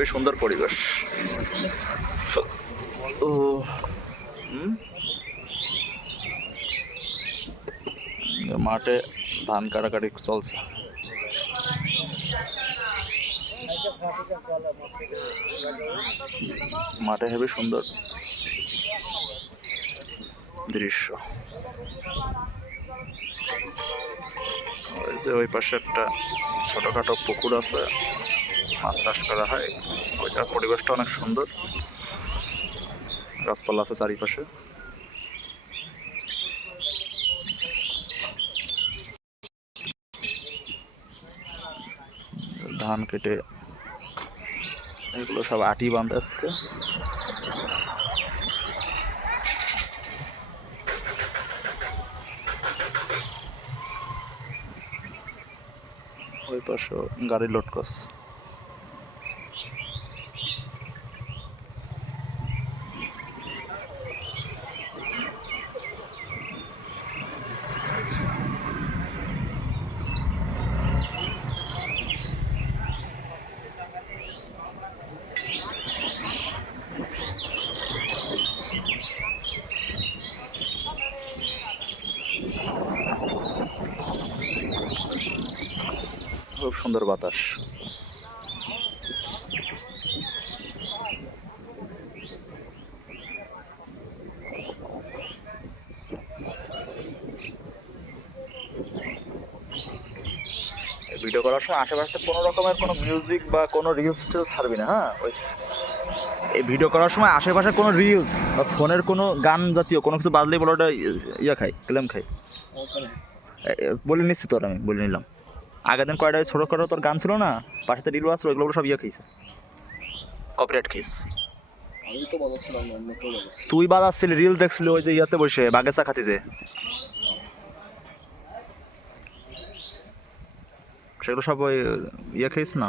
Heavy সুন্দর পরিবেশ। ও মাঠে ধান কাটাকাটি চলছে। মাঠে হেবি সুন্দর দৃশ্য। ওই যে ওই পাশে একটা ছোটখাটো পুকুর আছে, মাছ চাষ করা হয়। ওই জায়গার পরিবেশটা অনেক সুন্দর, গাছপালা আছে চারিপাশে। ধান কেটে এগুলো সব আটি বাঁধে আজকে। ওই পাশে গাড়ি লোড করছে। খুব সুন্দর বাতাস। ভিডিও করার সময় আশেপাশে কোনো রকমের কোনো মিউজিক বা কোনো রিলস টিলস ছাড়বি না, হ্যাঁ? ওই এই ভিডিও করার সময় আশেপাশে কোনো রিলস বা ফোনের কোনো গান জাতীয় কোনো কিছু বাজলেই বলো ওটা ইয়া খাই, ক্লেম খাই। বলে নিচ্ছি তোর, আমি বলে নিলাম। আগের দিন কয়টা ছোটো করে তোর গান ছিল না, পাশে রিল আসলো, ওইগুলো সব ইয়ে খেয়েছে, কপিরাইট খেয়েছে। তুই বাজাচ্ছিলি, রিল দেখছিলি ওই যে ইয়াতে বসে বাগেচা খাতি যে, সেগুলো সব ওই ইয়ে খেয়েছ না।